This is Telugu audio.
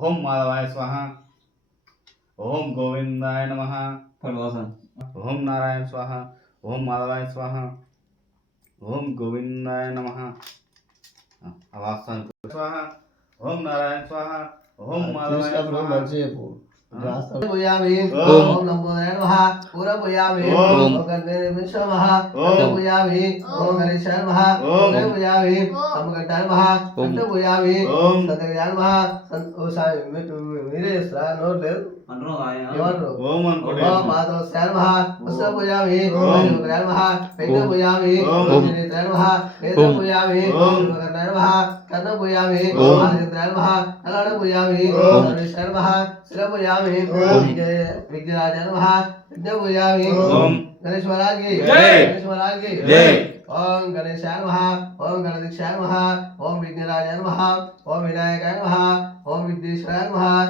ఓం మాధవాయ స్వాహ. ఓం గోవిందాయ నమః. ఓం నారాయణ స్వాహ. ఓం మాధవాయ స్వాహ. ఓం గోవిందాయ నమః. అవాస్తానికి స్వాహ. ఓం నారాయణ స్వాహ. ఓం మాధవాయ స్వాహ. ఓం నమో నమః. పూర్వ పుయామి. ఓం గణపతి నమః. ఓం పుయామి. ఓం గణేశాయ నమః. ఓం పుయామి. ఓం గణాయ నమః. ఓం పుయామి. ఓం సత్యనారాయణ నమః. సంతోషాయ మీరే స్నానోర్ లేదు ఎవరు ఓం అనుకోండి. ఓం మాధవ శర్మః. పుష్ప పుయామి. ఓం గణాయ నమః. పెద్ద పుయామి. ఓం శ్రీనారాయణ నమః. వేద పుయామి. ఓం గణాయ నమః. కర్ణ పుయామి. ఓం ఆదిత్యాయ నమః. కలడ పుయామి. ఓం సర్వేశ్వర నమః. శిర పుయామి. ఓం విఘ్నరాజాయ నమః. విఘ్న పుయామి. ఓం గణేశ మహారాజ్ కి జై. గణేశ మహారాజ్ కి జై. ఓం గణేశాయ నమః. ఓం గణదీక్షాయ నమః. ఓం విఘ్నరాజాయ నమః. ఓం వినాయకాయ నమః. ఓం విఘ్నేశ్వరాయ నమః.